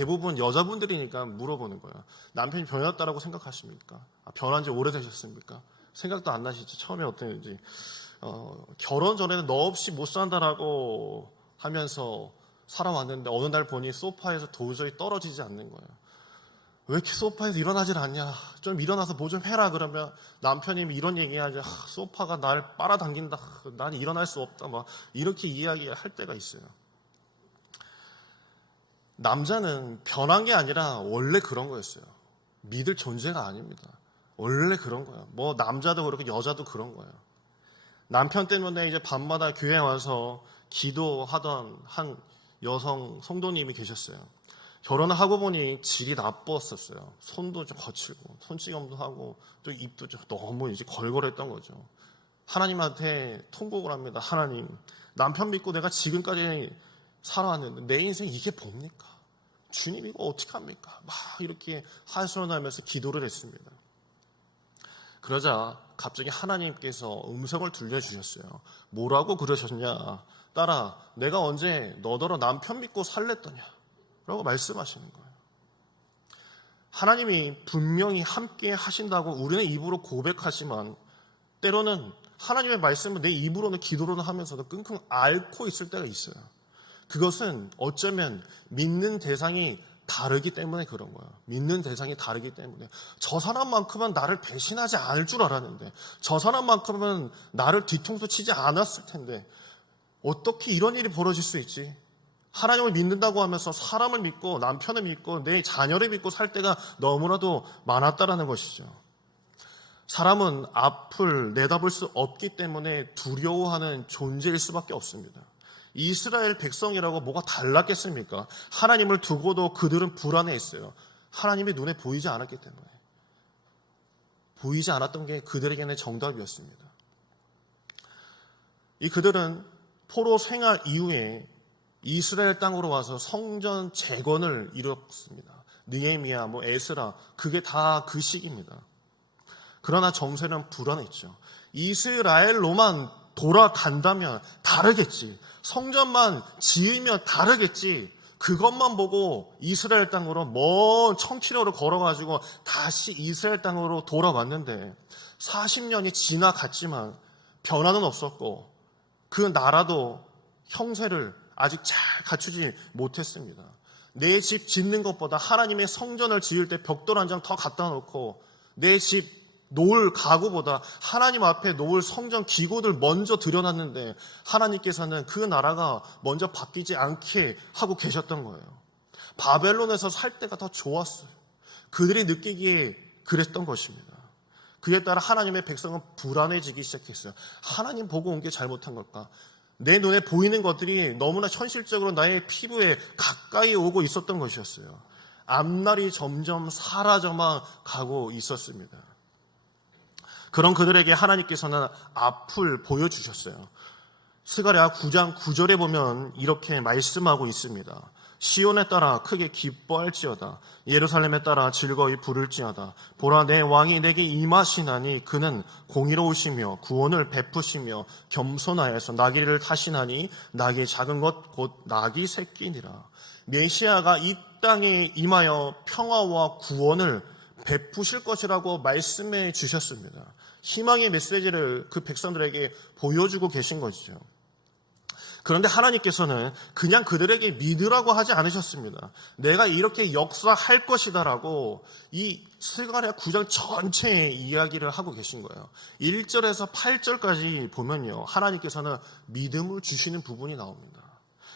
대부분 여자분들이니까 물어보는 거예요. 남편이 변했다라고 생각하십니까? 변한 지 오래되셨습니까? 생각도 안 나시죠? 처음에 어땠는지. 결혼 전에는 너 없이 못 산다라고 하면서 살아왔는데 어느 날 보니 소파에서 도저히 떨어지지 않는 거예요. 왜 이렇게 소파에서 일어나질 않냐? 좀 일어나서 뭐 좀 해라. 그러면 남편이 이런 얘기하죠. 소파가 날 빨아당긴다. 난 일어날 수 없다. 막 이렇게 이야기할 때가 있어요. 남자는 변한 게 아니라 원래 그런 거였어요. 믿을 존재가 아닙니다. 원래 그런 거예요. 뭐 남자도 그렇고 여자도 그런 거예요. 남편 때문에 이제 밤마다 교회 와서 기도하던 한 여성 성도님이 계셨어요. 결혼을 하고 보니 질이 나빴었어요. 손도 좀 거칠고 손찌검도 하고 또 입도 좀 너무 이제 걸걸했던 거죠. 하나님한테 통곡을 합니다. 하나님, 남편 믿고 내가 지금까지 살아왔는데 내 인생 이게 뭡니까? 주님 이거 어떻게 합니까? 막 이렇게 하소연하면서 기도를 했습니다. 그러자 갑자기 하나님께서 음성을 들려주셨어요. 뭐라고 그러셨냐? 딸아, 내가 언제 너더러 남편 믿고 살랬더냐? 라고 말씀하시는 거예요. 하나님이 분명히 함께 하신다고 우리는 입으로 고백하지만 때로는 하나님의 말씀을 내 입으로는 기도로는 하면서도 끙끙 앓고 있을 때가 있어요. 그것은 어쩌면 믿는 대상이 다르기 때문에 그런 거야. 믿는 대상이 다르기 때문에. 저 사람만큼은 나를 배신하지 않을 줄 알았는데, 저 사람만큼은 나를 뒤통수 치지 않았을 텐데 어떻게 이런 일이 벌어질 수 있지? 하나님을 믿는다고 하면서 사람을 믿고 남편을 믿고 내 자녀를 믿고 살 때가 너무나도 많았다라는 것이죠. 사람은 앞을 내다볼 수 없기 때문에 두려워하는 존재일 수밖에 없습니다. 이스라엘 백성이라고 뭐가 달랐겠습니까? 하나님을 두고도 그들은 불안해했어요. 하나님이 눈에 보이지 않았기 때문에. 보이지 않았던 게 그들에게는 정답이었습니다. 그들은 포로 생활 이후에 이스라엘 땅으로 와서 성전 재건을 이뤘습니다. 느헤미야, 에스라, 그게 다 그 시기입니다. 그러나 정세는 불안했죠. 이스라엘로만 돌아간다면 다르겠지. 성전만 지으면 다르겠지. 그것만 보고 이스라엘 땅으로 먼 1000km를 걸어가지고 다시 이스라엘 땅으로 돌아왔는데 40년이 지나갔지만 변화는 없었고 그 나라도 형세를 아직 잘 갖추지 못했습니다. 내 집 짓는 것보다 하나님의 성전을 지을 때 벽돌 한 장 더 갖다 놓고 내 집 놓을 가구보다 하나님 앞에 놓을 성전 기구들 먼저 들여놨는데 하나님께서는 그 나라가 먼저 바뀌지 않게 하고 계셨던 거예요. 바벨론에서 살 때가 더 좋았어요. 그들이 느끼기에 그랬던 것입니다. 그에 따라 하나님의 백성은 불안해지기 시작했어요. 하나님 보고 온 게 잘못한 걸까? 내 눈에 보이는 것들이 너무나 현실적으로 나의 피부에 가까이 오고 있었던 것이었어요. 앞날이 점점 사라져만 가고 있었습니다. 그런 그들에게 하나님께서는 앞을 보여주셨어요. 스가랴 9장 9절에 보면 이렇게 말씀하고 있습니다. 시온에 따라 크게 기뻐할지어다. 예루살렘에 따라 즐거이 부를지어다. 보라, 내 왕이 내게 임하시나니 그는 공의로우시며 구원을 베푸시며 겸손하여서 나귀를 타시나니 나귀의 작은 것 곧 나귀 새끼니라. 메시아가 이 땅에 임하여 평화와 구원을 베푸실 것이라고 말씀해 주셨습니다. 희망의 메시지를 그 백성들에게 보여주고 계신 것이죠. 그런데 하나님께서는 그냥 그들에게 믿으라고 하지 않으셨습니다. 내가 이렇게 역사할 것이다라고 이 스가랴 9장 전체의 이야기를 하고 계신 거예요. 1절에서 8절까지 보면요, 하나님께서는 믿음을 주시는 부분이 나옵니다.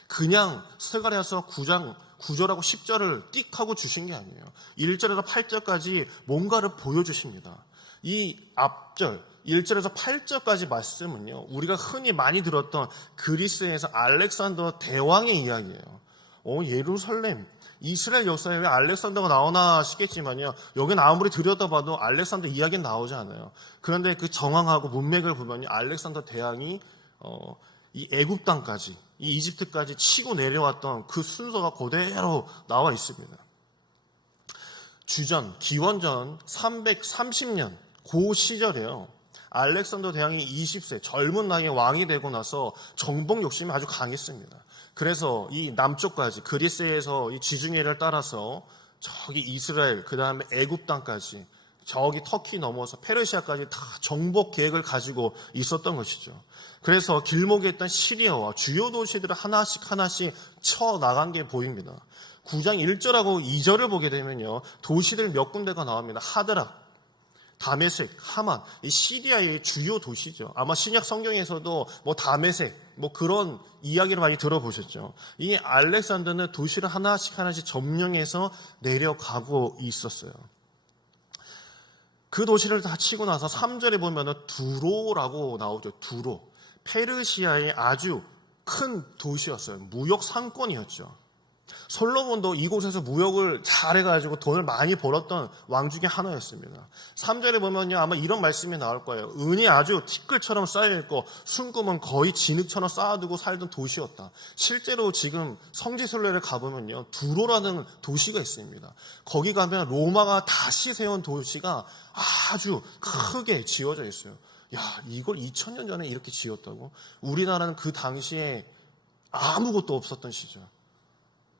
그냥 스가랴서 9장 9절하고 10절을 띡 하고 주신 게 아니에요. 1절에서 8절까지 뭔가를 보여주십니다. 이 앞절 1절에서 8절까지 말씀은요, 우리가 흔히 많이 들었던 그리스에서 알렉산더 대왕의 이야기예요. 예루살렘, 이스라엘 역사에 왜 알렉산더가 나오나 싶겠지만요, 여기는 아무리 들여다봐도 알렉산더 이야기는 나오지 않아요. 그런데 그 정황하고 문맥을 보면요, 알렉산더 대왕이 이 애굽 땅까지, 이 이집트까지 치고 내려왔던 그 순서가 그대로 나와 있습니다. 주전, 기원전 330년 그 시절에요, 알렉산더 대왕이 20세 젊은 나이에 왕이 되고 나서 정복 욕심이 아주 강했습니다. 그래서 이 남쪽까지 그리스에서 이 지중해를 따라서 저기 이스라엘, 그 다음에 애굽 땅까지, 저기 터키 넘어서 페르시아까지 다 정복 계획을 가지고 있었던 것이죠. 그래서 길목에 있던 시리아와 주요 도시들을 하나씩 하나씩 쳐 나간 게 보입니다. 9장 1절하고 2절을 보게 되면요, 도시들 몇 군데가 나옵니다. 하드락, 다메섹, 하만, 이 시리아의 주요 도시죠. 아마 신약 성경에서도 뭐 다메섹, 뭐 그런 이야기를 많이 들어보셨죠. 이 알렉산더는 도시를 하나씩 하나씩 점령해서 내려가고 있었어요. 그 도시를 다 치고 나서 3절에 보면은 두로라고 나오죠. 두로. 페르시아의 아주 큰 도시였어요. 무역 상권이었죠. 솔로몬도 이곳에서 무역을 잘해가지고 돈을 많이 벌었던 왕 중에 하나였습니다. 3절에 보면요, 아마 이런 말씀이 나올 거예요. 은이 아주 티끌처럼 쌓여있고 순금은 거의 진흙처럼 쌓아두고 살던 도시였다. 실제로 지금 성지순례를 가보면요, 두로라는 도시가 있습니다. 거기 가면 로마가 다시 세운 도시가 아주 크게 지어져 있어요. 야, 이걸 2000년 전에 이렇게 지었다고? 우리나라는 그 당시에 아무것도 없었던 시절.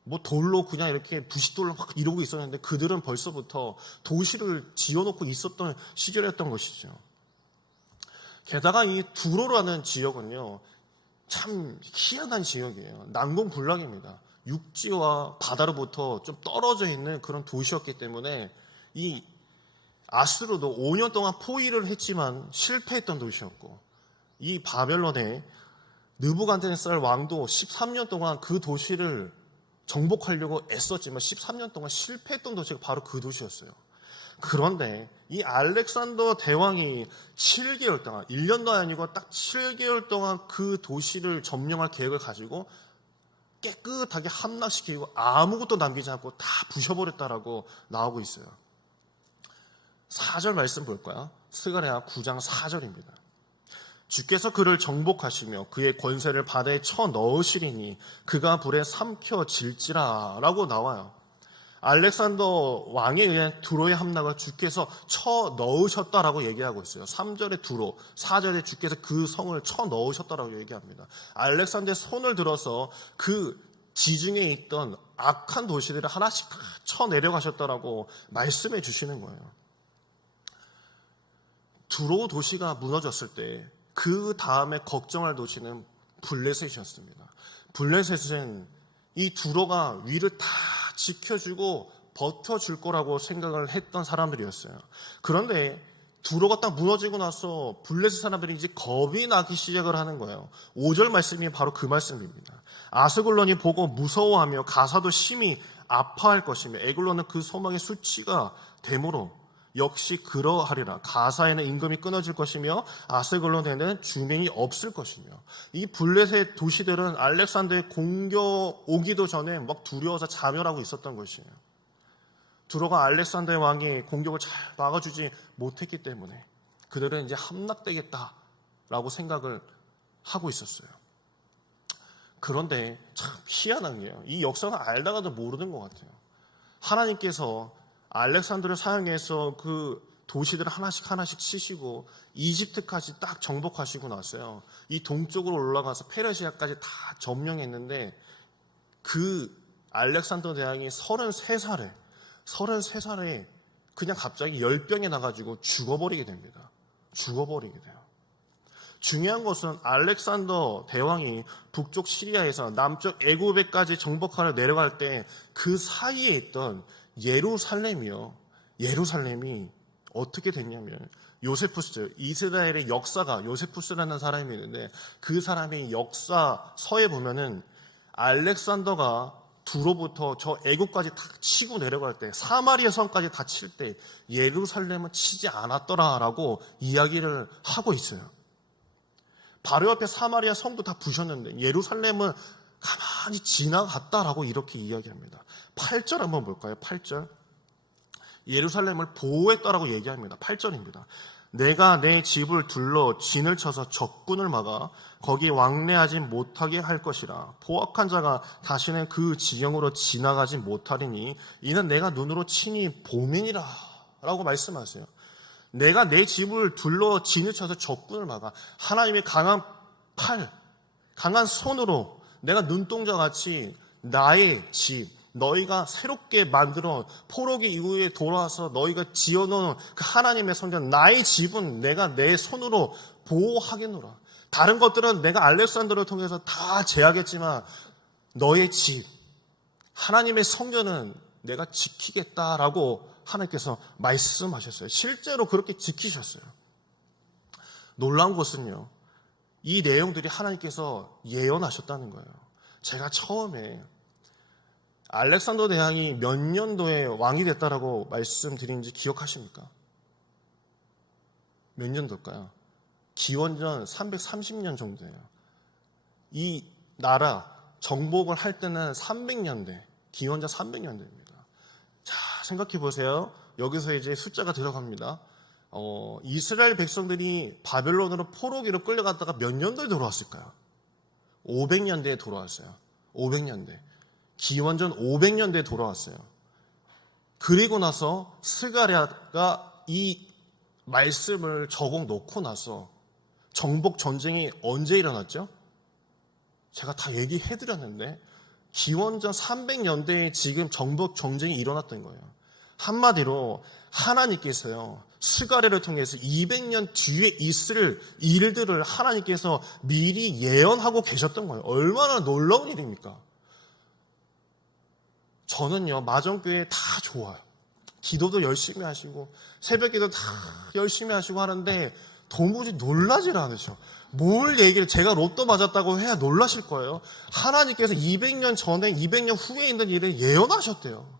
뭐 돌로 그냥 이렇게 부싯돌로 막 이러고 있었는데 그들은 벌써부터 도시를 지어놓고 있었던 시절이었던 것이죠. 게다가 이 두로라는 지역은요, 참 희한한 지역이에요. 난공불락입니다. 육지와 바다로부터 좀 떨어져 있는 그런 도시였기 때문에 이 아수르도 5년 동안 포위를 했지만 실패했던 도시였고, 이 바벨론의 느부갓네살 왕도 13년 동안 그 도시를 정복하려고 애썼지만 13년 동안 실패했던 도시가 바로 그 도시였어요. 그런데 이 알렉산더 대왕이 7개월 동안, 1년도 아니고 딱 7개월 동안 그 도시를 점령할 계획을 가지고 깨끗하게 함락시키고 아무것도 남기지 않고 다 부셔버렸다라고 나오고 있어요. 4절 말씀 볼까요? 스가랴 9장 4절입니다. 주께서 그를 정복하시며 그의 권세를 바다에 쳐 넣으시리니 그가 불에 삼켜질지라 라고 나와요. 알렉산더 왕에 의한 두로의 함락을 주께서 쳐 넣으셨다라고 얘기하고 있어요. 3절에 두로, 4절에 주께서 그 성을 쳐 넣으셨다라고 얘기합니다. 알렉산더의 손을 들어서 그 지중해에 있던 악한 도시들을 하나씩 다 쳐 내려가셨다라고 말씀해 주시는 거예요. 두로 도시가 무너졌을 때 그 다음에 걱정할 도시는 블레셋이었습니다. 블레셋은 이 두로가 위를 다 지켜주고 버텨줄 거라고 생각을 했던 사람들이었어요. 그런데 두로가 딱 무너지고 나서 블레셋 사람들이 이제 겁이 나기 시작을 하는 거예요. 5절 말씀이 바로 그 말씀입니다. 아스글론이 보고 무서워하며 가사도 심히 아파할 것이며 에글론은 그 소망의 수치가 되므로 역시 그러하리라. 가사에는 임금이 끊어질 것이며 아스글론에는 주민이 없을 것이며. 이 블레셋 도시들은 알렉산더의 공격 오기도 전에 막 두려워서 자멸하고 있었던 것이에요. 두로가 알렉산더의 왕이 공격을 잘 막아주지 못했기 때문에 그들은 이제 함락되겠다라고 생각을 하고 있었어요. 그런데 참 희한한 게요, 이 역사를 알다가도 모르는 것 같아요. 하나님께서 알렉산더를 사용해서 그 도시들을 하나씩 하나씩 치시고 이집트까지 딱 정복하시고 나서요, 이 동쪽으로 올라가서 페르시아까지 다 점령했는데 그 알렉산더 대왕이 33살에 그냥 갑자기 열병에 나가지고 죽어버리게 됩니다. 죽어버리게 돼요. 중요한 것은 알렉산더 대왕이 북쪽 시리아에서 남쪽 애굽에까지 정복하러 내려갈 때 그 사이에 있던 예루살렘이 어떻게 됐냐면, 요세푸스, 이스라엘의 역사가 요세푸스라는 사람이 있는데 그 사람의 역사서에 보면은 알렉산더가 두로부터 저 애국까지 다 치고 내려갈 때, 사마리아 성까지 다 칠 때 예루살렘은 치지 않았더라라고 이야기를 하고 있어요. 바로 옆에 사마리아 성도 다 부셨는데 예루살렘은 가만히 지나갔다라고 이렇게 이야기합니다. 8절 한번 볼까요? 8절. 예루살렘을 보호했다라고 얘기합니다. 8절입니다. 내가 내 집을 둘러 진을 쳐서 적군을 막아 거기 왕래하지 못하게 할 것이라. 포악한 자가 다시는 그 지경으로 지나가지 못하리니 이는 내가 눈으로 친히 보민이라 라고 말씀하세요. 내가 내 집을 둘러 진을 쳐서 적군을 막아. 하나님의 강한 팔, 강한 손으로 내가 눈동자같이 나의 집, 너희가 새롭게 만들어 포로기 이후에 돌아와서 너희가 지어놓은 그 하나님의 성전, 나의 집은 내가 내 손으로 보호하겠노라. 다른 것들은 내가 알렉산더를 통해서 다 제하겠지만 너의 집, 하나님의 성전은 내가 지키겠다라고 하나님께서 말씀하셨어요. 실제로 그렇게 지키셨어요. 놀라운 것은요, 이 내용들이 하나님께서 예언하셨다는 거예요. 제가 처음에 알렉산더 대왕이 몇 년도에 왕이 됐다라고 말씀드린지 기억하십니까? 몇 년도일까요? 기원전 330년 정도예요. 이 나라 정복을 할 때는 300년대, 기원전 300년대입니다. 자, 생각해 보세요. 여기서 이제 숫자가 들어갑니다. 이스라엘 백성들이 바벨론으로 포로기로 끌려갔다가 몇 년도에 돌아왔을까요? 500년대에 돌아왔어요. 500년대. 기원전 500년대에 돌아왔어요. 그리고 나서 스가랴가 이 말씀을 적어 놓고 나서 정복 전쟁이 언제 일어났죠? 제가 다 얘기해 드렸는데 기원전 300년대에 지금 정복 전쟁이 일어났던 거예요. 한마디로 하나님께서요, 스가랴를 통해서 200년 뒤에 있을 일들을 하나님께서 미리 예언하고 계셨던 거예요. 얼마나 놀라운 일입니까? 저는요, 마정교회 다 좋아요. 기도도 열심히 하시고 새벽기도 다 열심히 하시고 하는데 도무지 놀라질 않으셔. 뭘 얘기를, 제가 로또 맞았다고 해야 놀라실 거예요. 하나님께서 200년 전에 200년 후에 있는 일을 예언하셨대요.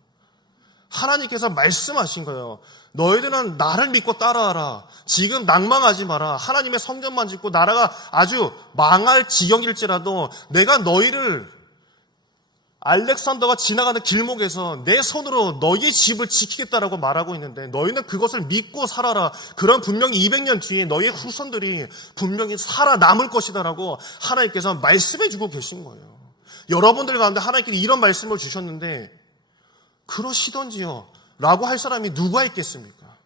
하나님께서 말씀하신 거예요. 너희들은 나를 믿고 따라하라. 지금 낭망하지 마라. 하나님의 성전만 짓고 나라가 아주 망할 지경일지라도 내가 너희를 알렉산더가 지나가는 길목에서 내 손으로 너희의 집을 지키겠다라고 말하고 있는데 너희는 그것을 믿고 살아라. 그런 분명히 200년 뒤에 너희의 후손들이 분명히 살아남을 것이다라고 하나님께서 말씀해 주고 계신 거예요. 여러분들 가운데 하나님께서 이런 말씀을 주셨는데 그러시던지요 라고 할 사람이 누가 있겠습니까?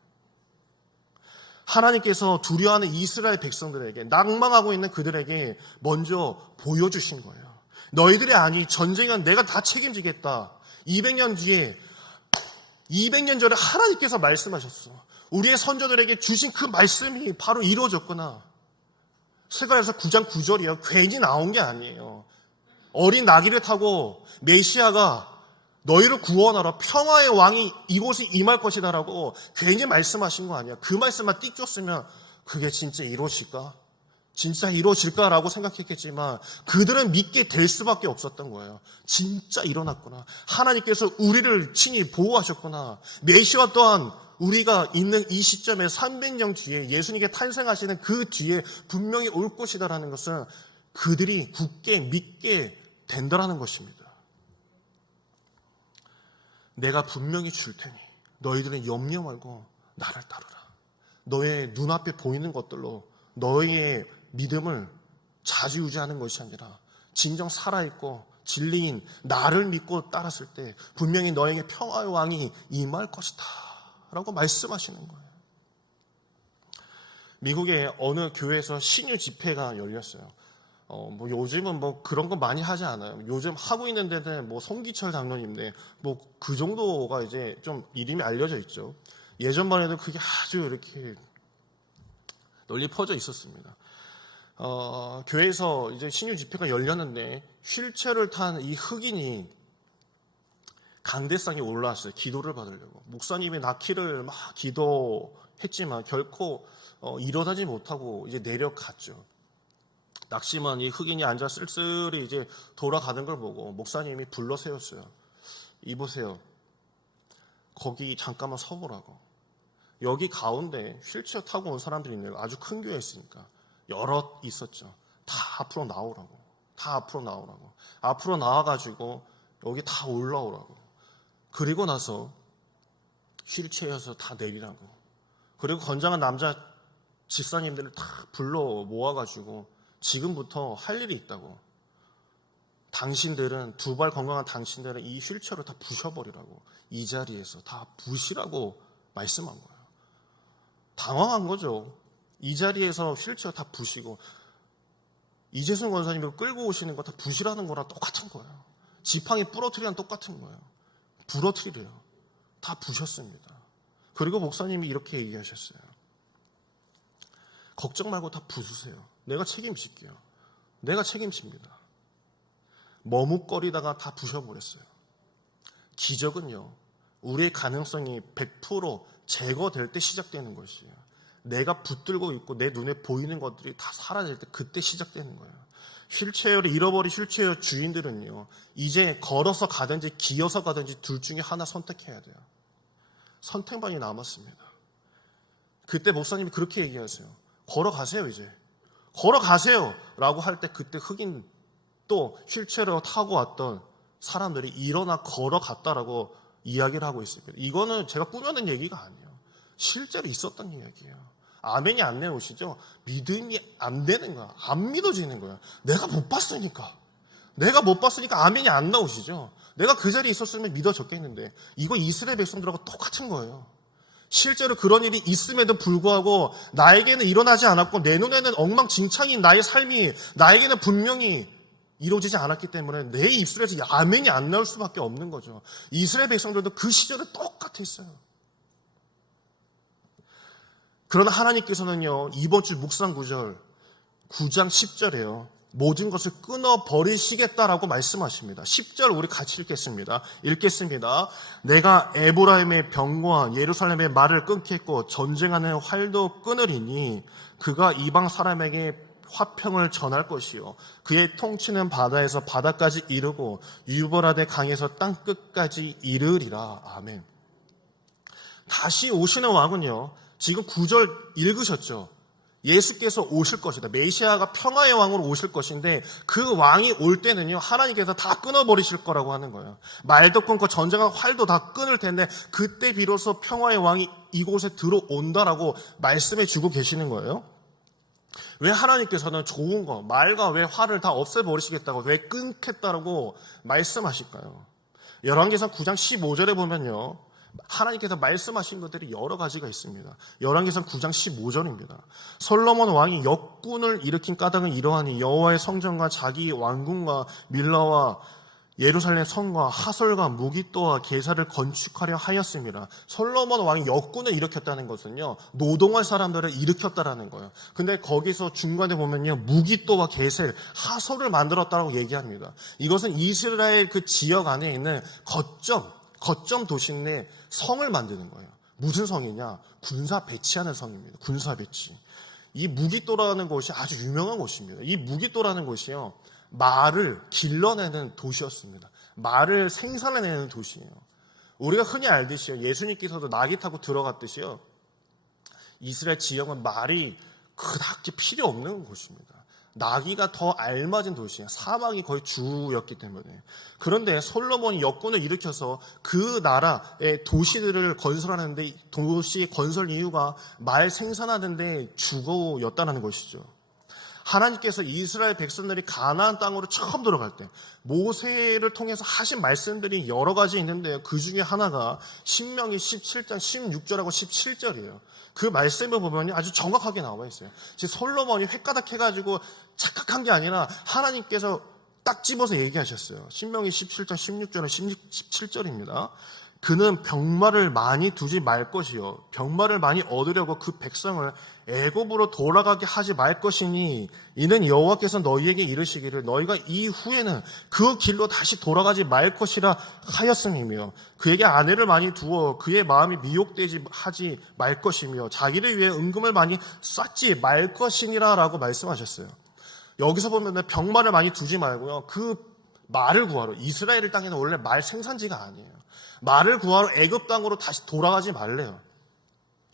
하나님께서 두려워하는 이스라엘 백성들에게, 낭망하고 있는 그들에게 먼저 보여주신 거예요. 너희들이 아니, 전쟁은 내가 다 책임지겠다. 200년 뒤에, 200년 전에 하나님께서 말씀하셨어. 우리의 선조들에게 주신 그 말씀이 바로 이루어졌구나. 스가랴서 9장 9절이에요. 괜히 나온 게 아니에요. 어린 나귀를 타고 메시아가 너희를 구원하라, 평화의 왕이 이곳에 임할 것이다라고 괜히 말씀하신 거 아니야. 그 말씀만 띡 줬으면 그게 진짜 이루어질까? 진짜 이루어질까라고 생각했겠지만 그들은 믿게 될 수밖에 없었던 거예요. 진짜 일어났구나. 하나님께서 우리를 친히 보호하셨구나. 메시아 또한 우리가 있는 이 시점에 300년 뒤에 예수님께 탄생하시는 그 뒤에 분명히 올 것이다라는 것은 그들이 굳게 믿게 된다라는 것입니다. 내가 분명히 줄 테니 너희들은 염려 말고 나를 따르라. 너의 눈앞에 보이는 것들로 너희의 믿음을 좌지우지하는 것이 아니라 진정 살아있고 진리인 나를 믿고 따랐을 때 분명히 너에게 평화의 왕이 임할 것이다 라고 말씀하시는 거예요. 미국의 어느 교회에서 신유 집회가 열렸어요. 요즘은 그런 거 많이 하지 않아요. 요즘 하고 있는 데는 송기철 장로님인데 그 정도가 이제 좀 이름이 알려져 있죠. 예전만 해도 그게 아주 이렇게 널리 퍼져 있었습니다. 교회에서 이제 신유 집회가 열렸는데 휠체어를 탄 이 흑인이 강대상에 올라왔어요. 기도를 받으려고. 목사님이 낳기를 막 기도했지만 결코 일어나지 못하고 이제 내려갔죠. 낙심한 이 흑인이 앉아 쓸쓸히 이제 돌아가는 걸 보고 목사님이 불러 세웠어요. 이보세요. 거기 잠깐만 서보라고. 여기 가운데 휠체어 타고 온 사람들이 있네요. 아주 큰 교회 있으니까. 여럿 있었죠. 다 앞으로 나오라고. 다 앞으로 나오라고. 앞으로 나와가지고 여기 다 올라오라고. 그리고 나서 휠체어에서 다 내리라고. 그리고 건장한 남자 집사님들을 다 불러 모아가지고 지금부터 할 일이 있다고. 당신들은, 두 발 건강한 당신들은 이 휠체어를 다 부셔버리라고. 이 자리에서 다 부시라고 말씀한 거예요. 당황한 거죠. 이 자리에서 휠체어 다 부시고 이재순 권사님이 끌고 오시는 거 다 부시라는 거랑 똑같은 거예요. 지팡이 부러뜨리랑 똑같은 거예요. 부러뜨리래요. 다 부셨습니다. 그리고 목사님이 이렇게 얘기하셨어요. 걱정 말고 다 부수세요. 내가 책임질게요. 내가 책임집니다. 머뭇거리다가 다 부셔버렸어요. 기적은요, 우리의 가능성이 100% 제거될 때 시작되는 것이에요. 내가 붙들고 있고 내 눈에 보이는 것들이 다 사라질 때 그때 시작되는 거예요. 휠체어를 잃어버린 휠체어 주인들은요, 이제 걸어서 가든지 기어서 가든지 둘 중에 하나 선택해야 돼요. 선택만이 남았습니다. 그때 목사님이 그렇게 얘기하세요. 걸어가세요. 이제 걸어가세요 라고 할 때 그때 흑인 또 휠체어를 타고 왔던 사람들이 일어나 걸어갔다라고 이야기를 하고 있습니다. 이거는 제가 꾸며낸 얘기가 아니에요. 실제로 있었던 이야기예요. 아멘이 안 내오시죠? 믿음이 안 되는 거야. 안 믿어지는 거야. 내가 못 봤으니까. 내가 못 봤으니까 아멘이 안 나오시죠? 내가 그 자리에 있었으면 믿어졌겠는데, 이거 이스라엘 백성들하고 똑같은 거예요. 실제로 그런 일이 있음에도 불구하고 나에게는 일어나지 않았고 내 눈에는 엉망진창인 나의 삶이 나에게는 분명히 이루어지지 않았기 때문에 내 입술에서 아멘이 안 나올 수밖에 없는 거죠. 이스라엘 백성들도 그 시절에 똑같았어요. 그러나 하나님께서는요, 이번 주 묵상 구절 9장 10절에요. 모든 것을 끊어버리시겠다라고 말씀하십니다. 10절 우리 같이 읽겠습니다. 내가 에브라임의 병과 예루살렘의 말을 끊겠고 전쟁하는 활도 끊으리니 그가 이방 사람에게 화평을 전할 것이요 그의 통치는 바다에서 바다까지 이르고 유브라데 강에서 땅 끝까지 이르리라. 아멘. 다시 오시는 왕은요, 지금 9절 읽으셨죠? 예수께서 오실 것이다. 메시아가 평화의 왕으로 오실 것인데 그 왕이 올 때는요, 하나님께서 다 끊어버리실 거라고 하는 거예요. 말도 끊고 전쟁한 활도 다 끊을 텐데 그때 비로소 평화의 왕이 이곳에 들어온다라고 말씀해 주고 계시는 거예요. 왜 하나님께서는 좋은 거, 말과 왜 화를 다 없애버리시겠다고, 왜 끊겠다라고 말씀하실까요? 열왕기상 9장 15절에 보면요, 하나님께서 말씀하신 것들이 여러 가지가 있습니다. 열왕기상 9장 15절입니다. 솔로몬 왕이 역군을 일으킨 까닭은 이러하니 여호와의 성전과 자기 왕궁과 밀라와 예루살렘 성과 하솔과 무기또와 게사를 건축하려 하였습니다. 솔로몬 왕이 역군을 일으켰다는 것은요, 노동할 사람들을 일으켰다라는 거예요. 근데 거기서 중간에 보면요, 무기또와 게셀, 하솔을 만들었다고 얘기합니다. 이것은 이스라엘 그 지역 안에 있는 거점 도시인데 성을 만드는 거예요. 무슨 성이냐? 군사 배치하는 성입니다. 군사 배치. 이 무기또라는 곳이 아주 유명한 곳입니다. 이 무기또라는 곳이요, 말을 길러내는 도시였습니다. 말을 생산해내는 도시예요. 우리가 흔히 알듯이요, 예수님께서도 낙이 타고 들어갔듯이요, 이스라엘 지역은 말이 그닥 필요 없는 곳입니다. 나귀가 더 알맞은 도시예요. 사막이 거의 주였기 때문에. 그런데 솔로몬이 역군을 일으켜서 그 나라의 도시들을 건설하는데, 도시 건설 이유가 말 생산하는데 주거였다는 것이죠. 하나님께서 이스라엘 백성들이 가나안 땅으로 처음 들어갈 때 모세를 통해서 하신 말씀들이 여러 가지 있는데요, 그 중에 하나가 신명기 17장 16절하고 17절이에요. 그 말씀을 보면 아주 정확하게 나와 있어요. 솔로몬이 획가닥 해가지고 착각한 게 아니라 하나님께서 딱 집어서 얘기하셨어요. 신명기 17장 16절에 17절입니다. 그는 병마를 많이 두지 말 것이요 병마를 많이 얻으려고 그 백성을 애굽으로 돌아가게 하지 말 것이니 이는 여호와께서 너희에게 이르시기를 너희가 이후에는 그 길로 다시 돌아가지 말 것이라 하였음이며 그에게 아내를 많이 두어 그의 마음이 미혹되지 하지 말 것이며 자기를 위해 은금을 많이 쌓지 말 것이니라 라고 말씀하셨어요. 여기서 보면 병마를 많이 두지 말고요, 그 말을 구하러, 이스라엘 땅에는 원래 말 생산지가 아니에요. 말을 구하러 애굽 땅으로 다시 돌아가지 말래요.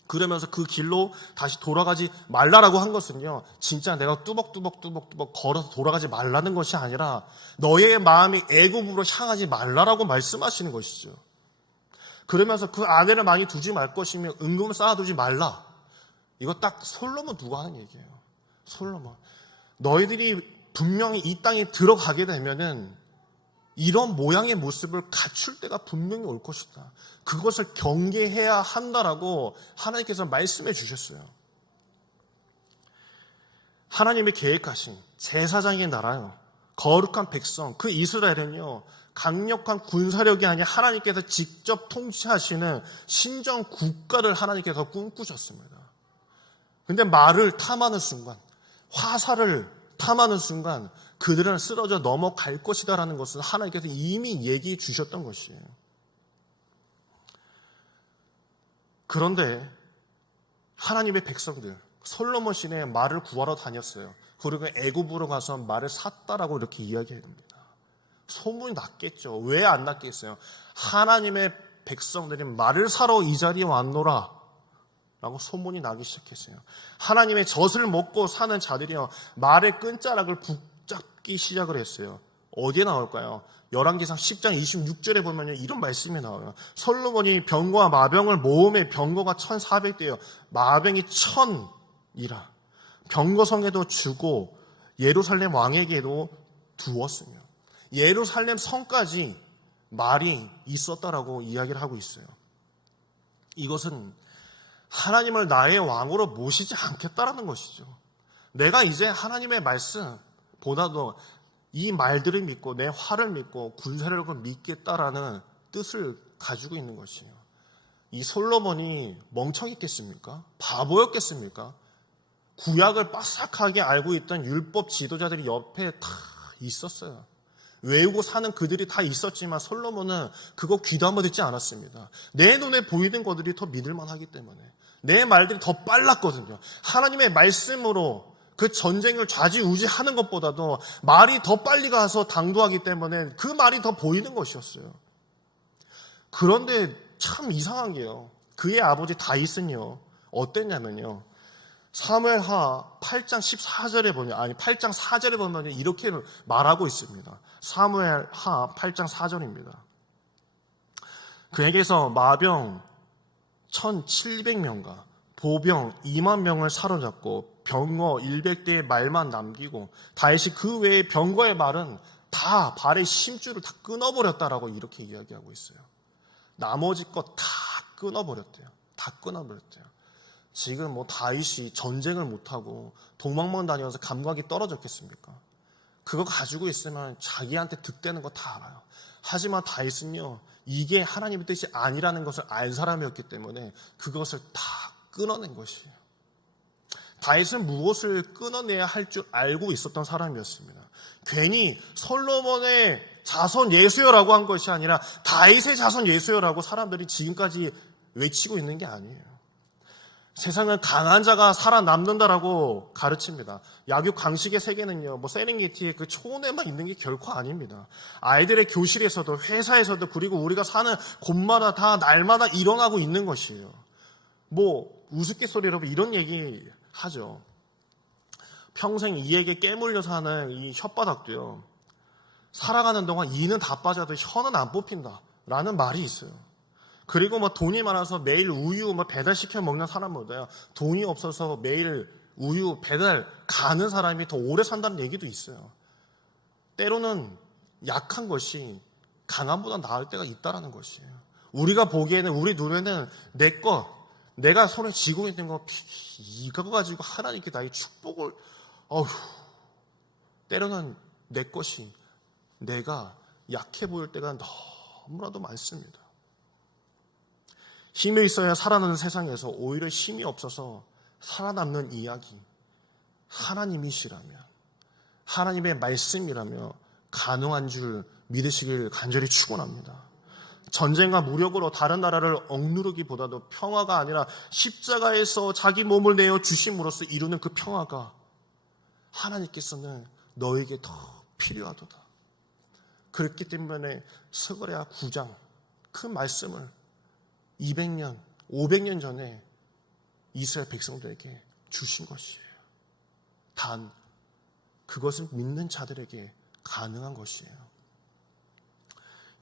그러면서 그 길로 다시 돌아가지 말라라고 한 것은요, 진짜 내가 뚜벅뚜벅 걸어서 돌아가지 말라는 것이 아니라 너의 마음이 애굽으로 향하지 말라라고 말씀하시는 것이죠. 그러면서 그 아내를 많이 두지 말 것이며 은금을 쌓아두지 말라. 이거 딱 솔로몬 누가 하는 얘기예요. 솔로몬. 너희들이 분명히 이 땅에 들어가게 되면은 이런 모양의 모습을 갖출 때가 분명히 올 것이다. 그것을 경계해야 한다라고 하나님께서 말씀해 주셨어요. 하나님의 계획하신 제사장의 나라요. 거룩한 백성, 그 이스라엘은요, 강력한 군사력이 아닌 하나님께서 직접 통치하시는 신정 국가를 하나님께서 꿈꾸셨습니다. 근데 말을 탐하는 순간, 화살을 탐하는 순간 그들은 쓰러져 넘어갈 것이다라는 것은 하나님께서 이미 얘기해 주셨던 것이에요. 그런데 하나님의 백성들, 솔로몬 시대에 말을 구하러 다녔어요. 그리고 애굽으로 가서 말을 샀다라고 이렇게 이야기합니다. 소문이 났겠죠. 왜 안 났겠어요? 하나님의 백성들이 말을 사러 이 자리에 왔노라 라고 소문이 나기 시작했어요. 하나님의 젖을 먹고 사는 자들이요, 말의 끈자락을 붙잡기 시작을 했어요. 어디에 나올까요? 열왕기상 10장 26절에 보면 이런 말씀이 나와요. 솔로몬이 병거와 마병을 모음에 병거가 1,400대요. 마병이 1,000이라. 병거성에도 주고 예루살렘 왕에게도 두었으며 예루살렘 성까지 말이 있었다라고 이야기를 하고 있어요. 이것은 하나님을 나의 왕으로 모시지 않겠다라는 것이죠. 내가 이제 하나님의 말씀보다도 이 말들을 믿고 내 화를 믿고 군사력을 믿겠다라는 뜻을 가지고 있는 것이에요. 이 솔로몬이 멍청했겠습니까? 바보였겠습니까? 구약을 빠삭하게 알고 있던 율법 지도자들이 옆에 다 있었어요. 외우고 사는 그들이 다 있었지만 솔로몬은 그거 귀도 한번 듣지 않았습니다. 내 눈에 보이는 것들이 더 믿을만 하기 때문에 내 말들이 더 빨랐거든요. 하나님의 말씀으로 그 전쟁을 좌지우지하는 것보다도 말이 더 빨리 가서 당도하기 때문에 그 말이 더 보이는 것이었어요. 그런데 참 이상한 게요, 그의 아버지 다윗은요 어땠냐면요, 사무엘하 8장 14절에 보면, 8장 4절에 보면 이렇게 말하고 있습니다. 사무엘하 8장 4절입니다. 그에게서 마병 1,700명과 보병 2만 명을 사로잡고 병거 100대의 말만 남기고 다윗이 그 외의 병거의 말은 다 발의 심줄을 다 끊어버렸다라고 이렇게 이야기하고 있어요. 나머지 것 다 끊어버렸대요. 다 끊어버렸대요. 지금 다윗이 전쟁을 못하고 도망만 다녀서 감각이 떨어졌겠습니까? 그거 가지고 있으면 자기한테 득되는 거 다 알아요. 하지만 다윗은요, 이게 하나님의 뜻이 아니라는 것을 알 사람이었기 때문에 그것을 다 끊어낸 것이에요. 다윗은 무엇을 끊어내야 할 줄 알고 있었던 사람이었습니다. 괜히 솔로몬의 자손 예수여라고 한 것이 아니라 다윗의 자손 예수여라고 사람들이 지금까지 외치고 있는 게 아니에요. 세상은 강한 자가 살아남는다라고 가르칩니다. 약육 강식의 세계는요, 세렝게티의 그 초원에만 있는 게 결코 아닙니다. 아이들의 교실에서도 회사에서도 그리고 우리가 사는 곳마다 다 날마다 일어나고 있는 것이에요. 우스갯소리로 이런 얘기 하죠. 평생 이에게 깨물려 사는 이 혓바닥도요, 살아가는 동안 이는 다 빠져도 혀는 안 뽑힌다 라는 말이 있어요. 그리고 돈이 많아서 매일 우유 배달시켜 먹는 사람보다요, 돈이 없어서 매일 우유 배달 가는 사람이 더 오래 산다는 얘기도 있어요. 때로는 약한 것이 강함보다 나을 때가 있다는 것이에요. 우리가 보기에는, 우리 눈에는 내가 손에 쥐고 있는 거 이거 가지고 하나님께 나의 축복을, 때로는 내 것이 내가 약해 보일 때가 너무나도 많습니다. 힘이 있어야 살아나는 세상에서 오히려 힘이 없어서 살아남는 이야기, 하나님이시라면, 하나님의 말씀이라며 가능한 줄 믿으시길 간절히 축원합니다. 전쟁과 무력으로 다른 나라를 억누르기보다도 평화가 아니라 십자가에서 자기 몸을 내어 주심으로써 이루는 그 평화가 하나님께서는 너에게 더 필요하도다. 그렇기 때문에 스가랴 9장 그 말씀을 200년, 500년 전에 이스라엘 백성들에게 주신 것이에요. 단 그것은 믿는 자들에게 가능한 것이에요.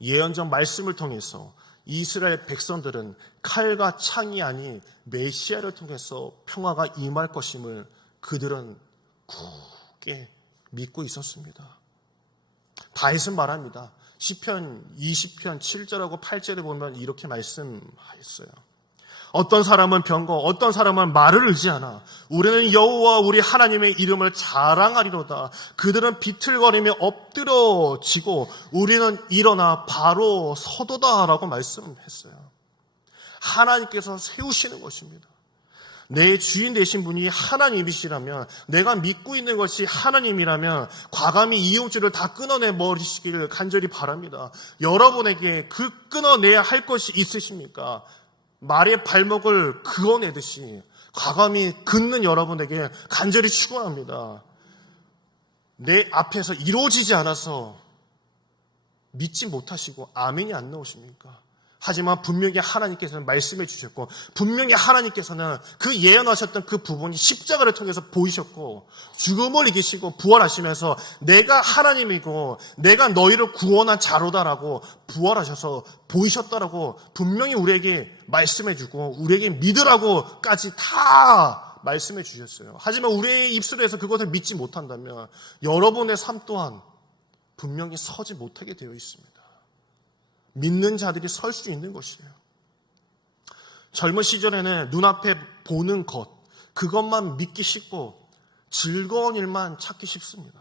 예언적 말씀을 통해서 이스라엘 백성들은 칼과 창이 아닌 메시아를 통해서 평화가 임할 것임을 그들은 굳게 믿고 있었습니다. 다윗은 말합니다. 시편 20편 7절하고 8절에 보면 이렇게 말씀하였어요. 어떤 사람은 병거, 어떤 사람은 말을 의지하나 우리는 여호와 우리 하나님의 이름을 자랑하리로다. 그들은 비틀거리며 엎드려지고 우리는 일어나 바로 서도다라고 말씀했어요. 하나님께서 세우시는 것입니다. 내 주인 되신 분이 하나님이시라면, 내가 믿고 있는 것이 하나님이라면 과감히 이용줄을 다 끊어내 버리시기를 간절히 바랍니다. 여러분에게 그 끊어내야 할 것이 있으십니까? 말의 발목을 그어내듯이 과감히 긋는 여러분에게 간절히 축원합니다. 내 앞에서 이루어지지 않아서 믿지 못하시고 아멘이 안 나오십니까? 하지만 분명히 하나님께서는 말씀해 주셨고, 분명히 하나님께서는 그 예언하셨던 그 부분이 십자가를 통해서 보이셨고, 죽음을 이기시고 부활하시면서 내가 하나님이고 내가 너희를 구원한 자로다라고 부활하셔서 보이셨다라고 분명히 우리에게 말씀해 주고 우리에게 믿으라고까지 다 말씀해 주셨어요. 하지만 우리의 입술에서 그것을 믿지 못한다면 여러분의 삶 또한 분명히 서지 못하게 되어 있습니다. 믿는 자들이 설 수 있는 것이에요. 젊은 시절에는 눈앞에 보는 것, 그것만 믿기 쉽고 즐거운 일만 찾기 쉽습니다.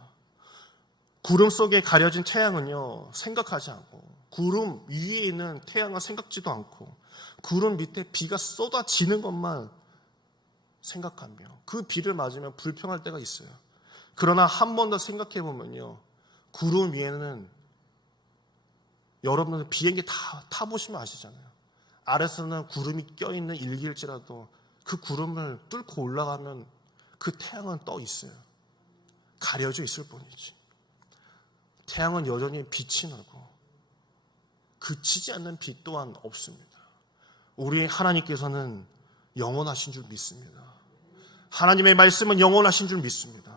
구름 속에 가려진 태양은요, 생각하지 않고, 구름 위에 있는 태양은 생각지도 않고, 구름 밑에 비가 쏟아지는 것만 생각하며 그 비를 맞으면 불평할 때가 있어요. 그러나 한 번 더 생각해 보면요, 구름 위에는 여러분들 비행기 타보시면 아시잖아요. 아래서는 구름이 껴있는 일기일지라도 그 구름을 뚫고 올라가는 그 태양은 떠 있어요. 가려져 있을 뿐이지. 태양은 여전히 빛이 나고 그치지 않는 빛 또한 없습니다. 우리 하나님께서는 영원하신 줄 믿습니다. 하나님의 말씀은 영원하신 줄 믿습니다.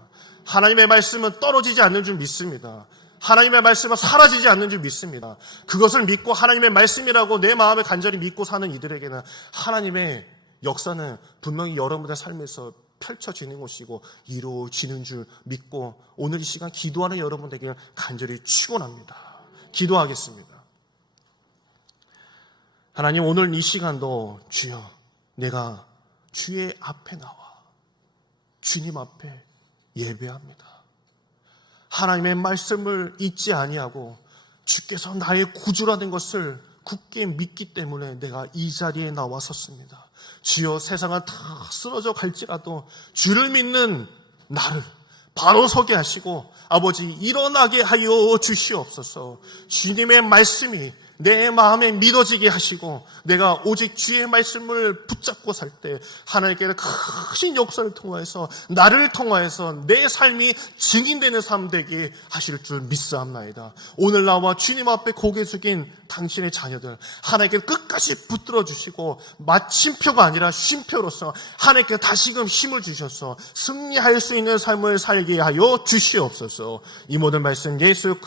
하나님의 말씀은 떨어지지 않는 줄 믿습니다. 하나님의 말씀은 사라지지 않는 줄 믿습니다. 그것을 믿고 하나님의 말씀이라고 내 마음에 간절히 믿고 사는 이들에게는 하나님의 역사는 분명히 여러분의 삶에서 펼쳐지는 것이고 이루어지는 줄 믿고 오늘 이 시간 기도하는 여러분에게 간절히 축원합니다. 기도하겠습니다. 하나님, 오늘 이 시간도 주여, 내가 주의 앞에 나와 주님 앞에 예배합니다. 하나님의 말씀을 잊지 아니하고 주께서 나의 구주라는 것을 굳게 믿기 때문에 내가 이 자리에 나와 섰습니다. 주여, 세상은 다 쓰러져 갈지라도 주를 믿는 나를 바로 서게 하시고 아버지 일어나게 하여 주시옵소서. 주님의 말씀이 내 마음에 믿어지게 하시고 내가 오직 주의 말씀을 붙잡고 살 때 하나님께서 크신 역사를 통하여서 나를 통하여서 내 삶이 증인되는 삶 되게 하실 줄 믿사옵나이다. 오늘 나와 주님 앞에 고개 숙인 당신의 자녀들 하나님께 끝까지 붙들어 주시고 마침표가 아니라 쉼표로서 하나님께 다시금 힘을 주셔서 승리할 수 있는 삶을 살게 하여 주시옵소서. 이 모든 말씀 예수 그리스도